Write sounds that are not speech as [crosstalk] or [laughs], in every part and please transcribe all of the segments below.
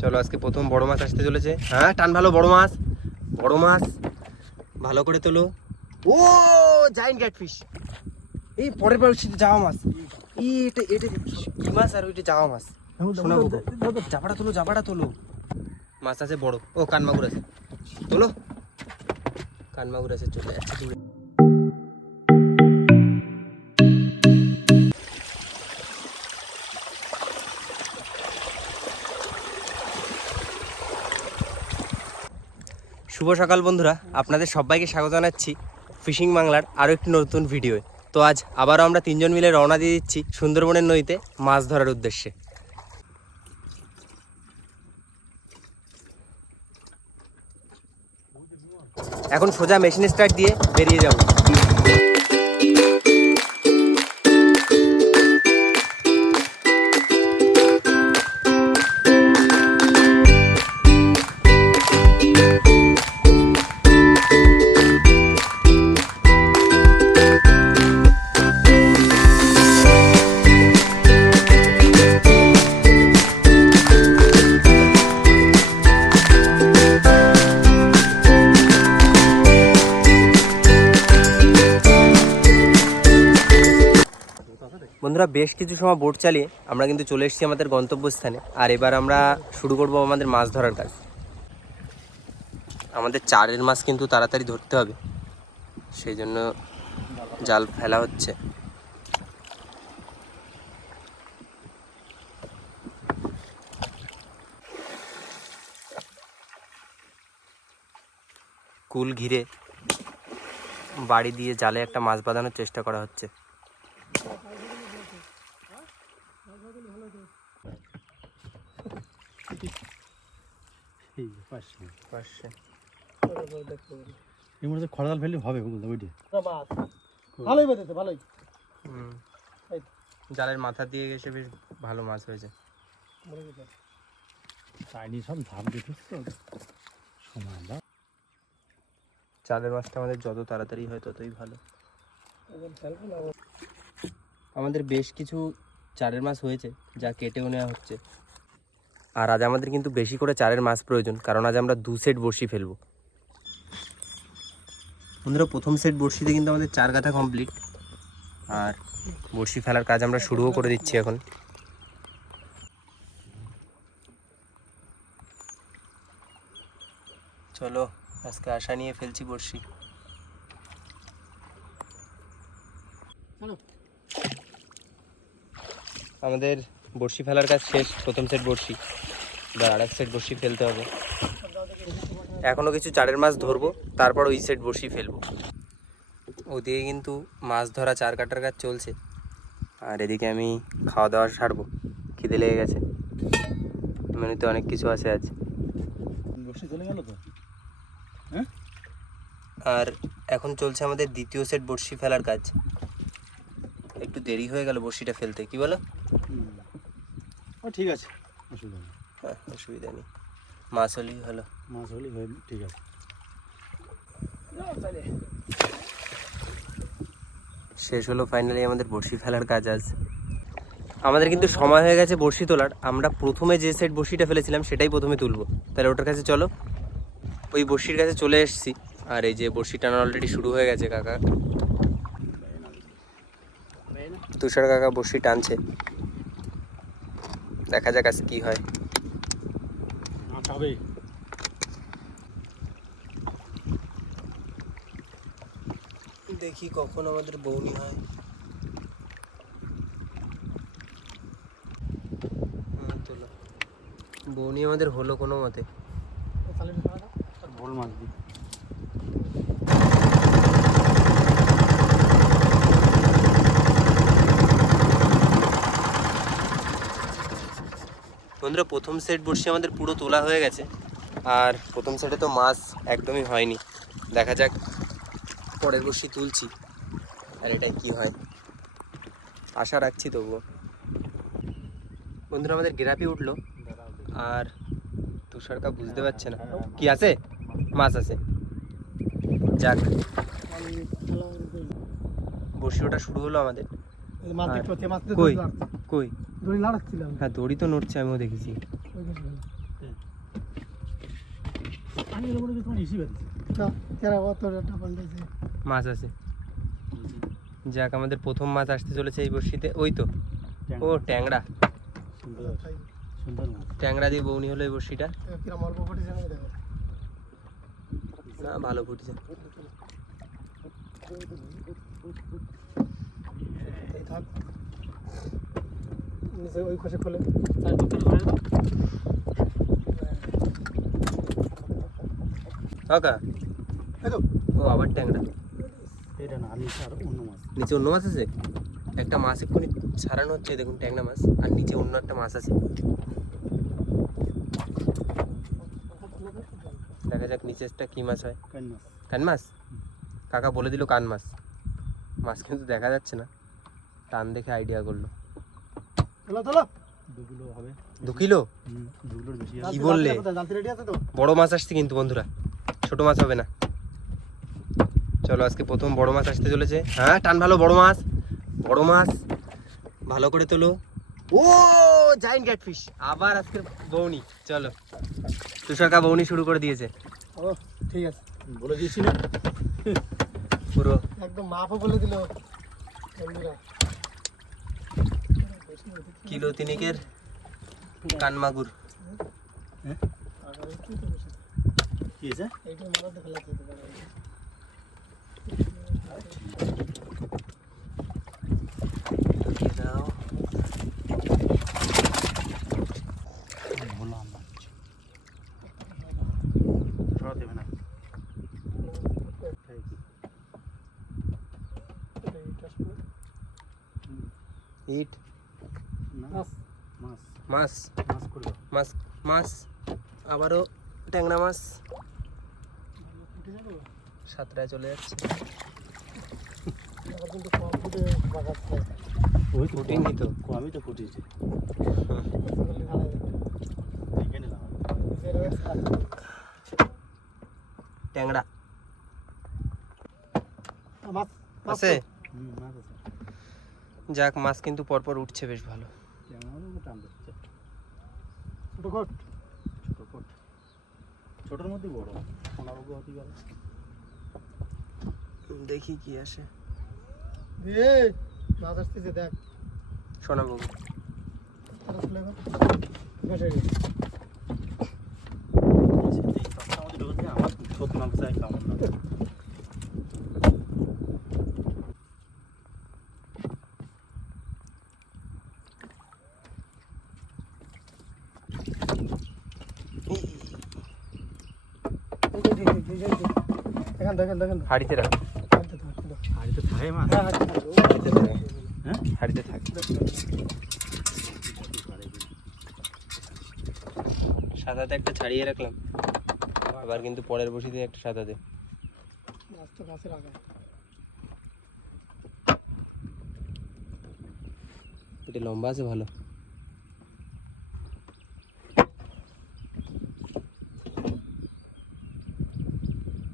চলো আজকে প্রথম বড় মাছ আসতে চলেছে। হ্যাঁ টান ভালো বড় মাছ। বড় মাছ ভালো করে তোলো। ও জাইন্ট ক্যাটফিশ এই পরের বার সেটা যাওয়া মাছ। এই এটা এটা কি মাছ? আর ওইটা যাওয়া মাছ? শোনাবো জাপাটা তোলো জাপাটা তোলো। মাছ আছে বড়। ও কানমাগুর আছে। তোলো। কানমাগুর আছে চলে যাচ্ছে শুভ সকাল বন্ধুরা, আপনাদের সবাইকে স্বাগত জানাচ্ছি ফিশিং বাংলার আরও একটি নতুন ভিডিও তো আজ আবারও আমরা তিনজন মিলে রওনা দিয়ে দিচ্ছি সুন্দরবনের নদীতে মাছ ধরার উদ্দেশ্যে। এখন সোজা মেশিন স্টার্ট দিয়ে বেরিয়ে যাব। বন্ধুরা বেশ কিছু সময় বোট চালিয়ে আমরা কিন্তু চলে এসেছি আমাদের গন্তব্যস্থানে। আর এবার আমরা শুরু করব আমাদের মাছ ধরার কাজ। আমাদের চারের মাছ কিন্তু তাড়াতাড়ি ধরতে হবে। সেই জন্য জাল ফেলা হচ্ছে। কুল ঘিরে বাড়ি দিয়ে জালে একটা মাছ বাঁধানোর চেষ্টা করা হচ্ছে। পাঁচশো পাশে এর মধ্যে খড়াল ফেললে হবে বুঝলো ওইটি। ভালোই বেঁধেছে ভালোই। হুম। জালের মাথা দিয়ে গেছে বেশ ভালো মাছ হয়েছে। চাইনি সব ধাপ দিতেছ তো সময় দাও। চালের মাছটা আমাদের যত তাড়াতাড়ি হয় ততই ভালো। আমাদের বেশ কিছু চারের মাছ হয়েছে যা কেটেও নেওয়া হচ্ছে। আর আজ আমাদের কিন্তু বেশি করে চারের মাছ প্রয়োজন, কারণ আজ আমরা দু সেট বড়শি ফেলব। বন্ধুরা, প্রথম সেট বড়শিতে কিন্তু আমাদের চার গাথা কমপ্লিট আর বড়শি ফেলার কাজ আমরা শুরুও করে দিচ্ছি এখন। চলো, আজকে আশা নিয়ে ফেলছি বড়শি। আমাদের বড়শি ফেলার কাজ শেষ প্রথম সেট বড়শি। এবার আর এক সেট বড়শি ফেলতে হবে। এখনও কিছু চারের মাছ ধরবো তারপর ওই সেট বড়শি ফেলব। ওদিকে কিন্তু মাছ ধরা চার কাটার কাজ চলছে। আর এদিকে আমি খাওয়া দাওয়া সারবো। খিদে লেগে গেছে। মেনুতে অনেক কিছু আছে আজ। বসে চলে গেল তো? আর এখন চলছে আমাদের দ্বিতীয় সেট বড়শি ফেলার কাজ। একটু দেরি হয়ে গেল বড়শিটা ফেলতে কি বলো? ও ঠিক আছে। অসুবিধা নেই। হ্যাঁ অসুবিধা নেই। মাছ হলেই হলো। মাছ হলেই হয়ে ঠিক আছে। শেষ হলো ফাইনালি আমাদের বড়শি ফেলার কাজ আজ। আমাদের কিন্তু সময় হয়ে গেছে বড়শি তোলার। আমরা প্রথমে যে সেট বড়শিটা ফেলেছিলাম সেটাই প্রথমে তুলবো। তাহলে ওটার কাছে চলো। ওই বড়শির কাছে চলে এসেছি। আর এই যে বড়শি টানা অলরেডি শুরু হয়ে গেছে কাকা। তুষার কাকা বড়শি টানছে। দেখা যাক আজ কি হয়। হবে। দেখি কখন আমাদের বৌনি হয়। হ্যাঁ, তোলো। বৌনি আমাদের হলো কোনো মতে। ভোল মাছ দিই বন্ধুরা প্রথম সেট বসে আমাদের পুরো তোলা হয়ে গেছে। আর প্রথম সেটে তো মাছ একদমই হয়নি। দেখা যাক পরের বসি তুলছি আর এটাই কি হয়। আশা রাখছি তবুও। বন্ধুরা আমাদের গেরাপি উঠল। আর তুষারকা বুঝতে পারছে না। কি আছে? মাছ আছে। যাক। বসি ওটা শুরু হলো আমাদের। কই? কই? দড়ি লাড়াচ্ছিলাম। হ্যাঁ দড়ি তো নড়ছে আমিও দেখেছি। তোমার না অত একটা পাল্টেছে মাছ আছে। যাক আমাদের প্রথম মাছ আসতে চলেছে এই বর্ষিতে ওই তো। ও ট্যাংরা। সুন্দর সুন্দর মাছ। ট্যাংরা দিয়ে বৌনি হলো এই বর্ষিটা কিরম অল্প ফুটেছে নাকি দেখো। না ভালো ফুটেছে। থাক। নিচে ওই খসে খোলে। কাকা? এই তো। ও আবার ট্যাংরা। এটা না আমি আর অন্য মাছ। নিচে অন্য মাছ আছে? একটা মাছ এক্ষুনি ছাড়ানো হচ্ছে দেখুন ট্যাংরা মাছ। আর নিচে অন্য একটা মাছ আছে। দেখা যাক নিচেরটা কি মাছ হয়। কান মাছ। কান মাছ? কাকা বলে দিল কান মাছ। মাছ কিন্তু দেখা যাচ্ছে না। টান দেখে আইডিয়া করল। চলো চলো দু কিলো হবে। দু কিলো? দু কিলোর বেশি কি বললে? জানতে রেডি আছে তো? বড় মাছ আসছে কিন্তু বন্ধুরা। ছোট মাছ হবে না। চলো আজকে প্রথম বড় মাছ আসতে চলেছে। হ্যাঁ টান ভালো বড় মাছ। বড় মাছ ভালো করে তোলো। ও জাইন্ট ক্যাটফিশ আবার আজকে বৌনি। চলো তুষারকা বৌনি শুরু করে দিয়েছে। ও ঠিক আছে। বলে দিয়েছি না। পুরো। একদম মাপও বলে দিল। বন্ধুরা কিলো তিনেকের কানমাগুর। কি মাছ। মাছ মাছ। করে মাছ মাছ আবারও ট্যাংরা মাছ? সাতটায় চলে যাচ্ছে। ওই তো। আর ট্যাংরা আছে? যাক মাছ কিন্তু পরপর উঠছে বেশ ভালো। ছোট কোট ছোট কোট ছোটোর মধ্যে বড়। সোনাবাবু হতে গেল দেখি কি আসে। এ মাছ আসতেছে দেখ। শোনাবো তারা চলে গেল বসে গেছে এই পাঁচটা আমাদের ঢুকেছে আমার ছোট নাম চাই কেমন না হ্যাঁ সাদাতে একটা ছাড়িয়ে রাখলাম। আবার কিন্তু পরের বসিতে একটা সাদাতে। এটা লম্বা আছে ভালো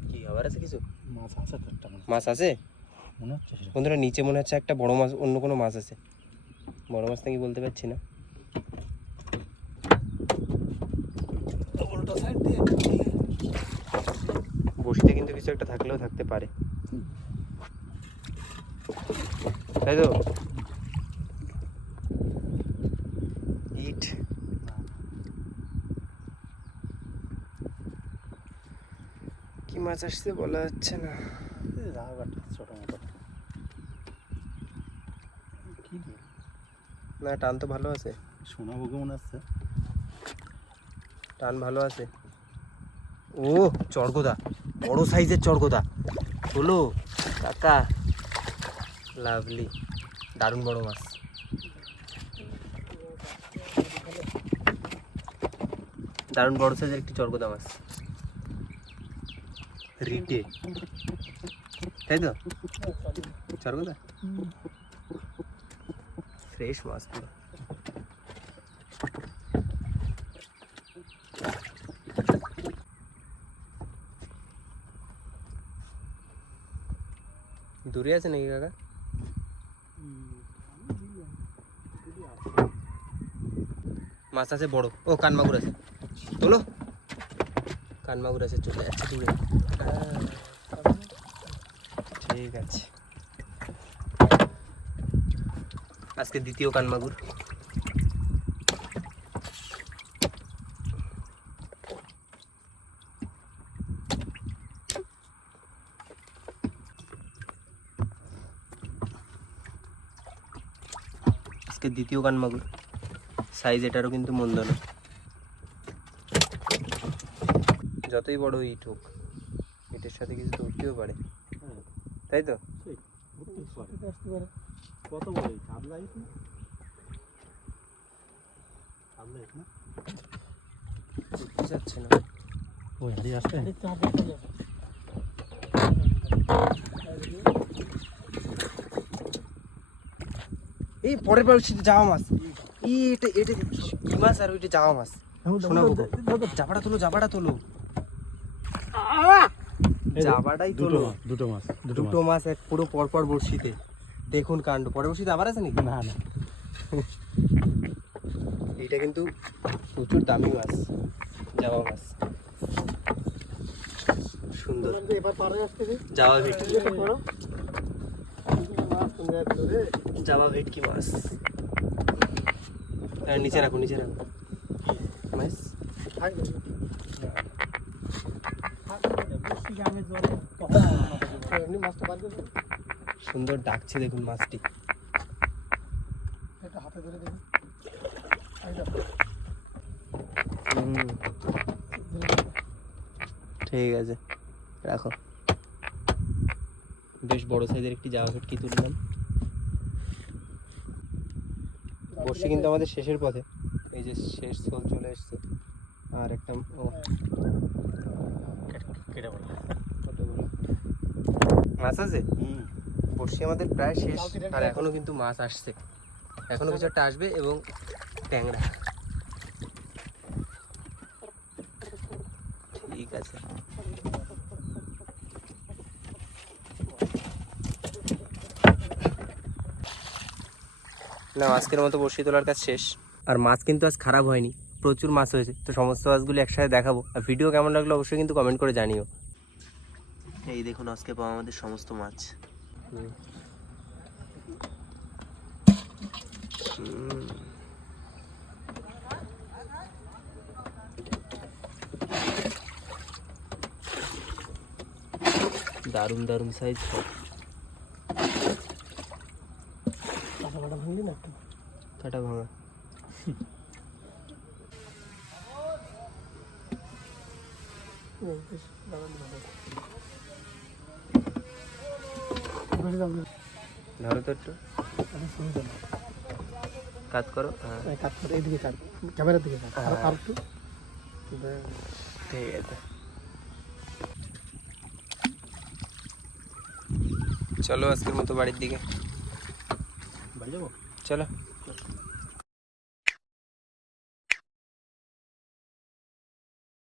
কি আবার আছে কিছু মাছ আছে তো একটা মাছ আছে। মনে হচ্ছে বন্ধুরা নিচে মনে হচ্ছে একটা বড় মাছ অন্য কোনো মাছ আছে। বড় মাছ নাকি বলতে পারছি না। বসিতে কিন্তু কিছু একটা থাকলেও থাকতে পারে। তাই তো ইট কি মাছ আসছে বলা যাচ্ছে না। এই রাগ ছোটো মতো কি না টান তো ভালো আছে। সোনাবাবুকে মনে হচ্ছে। টান ভালো আছে। ও চড়গোদা বড় সাইজের চড়গোদা হলো কাকা। লাভলি। দারুণ বড় মাছ। দারুণ বড় সাইজের একটি চড়গোদা মাছ। রিটে তাই তো চড়গোদা ফ্রেশ মাছ পুরো দূরে আছে নাকি কাকা মাছ আছে বড় ও কান মাগুর আছে তোলো কানমাগুর আছে চলে যাচ্ছে দূরে ঠিক আছে। আজকে দ্বিতীয় কানমাগুর আজকে দ্বিতীয় কানমাগুর সাইজ এটারও কিন্তু মন্দ না। যতই বড় ইট হোক। ইটের সাথে কিছু ধরতেও পারে। হ্যাঁ। তাই তো? কত বড় এই না? যাচ্ছে না। ওই আসছে? পরের বার যাওয়া মাছ। এই এটা এটা কি মাছ আর ওইটা যাওয়া মাছ? শোনাবো। জাবাটা তোলো জাবাটা তোলো। জাবাটাই দুটো মাছ দুটো মাছ দুটো মাছ। এক পুরো পরপর বড়শিতে। দেখুন কাণ্ড পরের বড়শিতে আবার আছে নাকি? না না। [laughs] এইটা কিন্তু প্রচুর দামি মাছ জাবা মাছ। সুন্দর। এবার পারে আসতে জাবা ভেটকি। জাবা ভেটকি মাছ। নিচে রাখো নিচে রাখো। মাছ থাক এমনি মাছটা বার করে দাও। সুন্দর ডাকছে দেখুন মাছটি। ঠিক আছে, রাখো। বেশ বড় সাইজের একটি জামা ভেটকি তুললাম। বসে কিন্তু আমাদের শেষের পথে। এই যে শেষ সোল চলে এসছে। আর একটা কেটে বলে। মাছ আছে? বর্ষি আমাদের প্রায় শেষ আর এখনও কিন্তু মাছ আসছে। এখনও কিছু একটা আসবে এবং ট্যাংরা। ঠিক আছে। না আজকের মতো বসিয়ে তোলার কাজ শেষ। আর মাছ কিন্তু আজ খারাপ হয়নি। প্রচুর মাছ হয়েছে। তো সমস্ত মাছগুলো একসাথে দেখাবো। আর ভিডিও কেমন লাগল অবশ্যই কিন্তু কমেন্ট করে জানিও। এই দেখুন আজকে পাওয়া আমাদের সমস্ত মাছ। দারুণ দারুণ সাইজ কাঁটা কাঁটা ভাঙলি না একটু? কাটা ভাঙা। ধরো তো একটু। করো। কাজ করো হ্যাঁ। করে এইদিকে কাট ক্যামেরার দিকে কাট আর আর একটু ঠিক আছে। চলো আজকের মতো বাড়ির দিকে। বাড়ি যাব? চলো।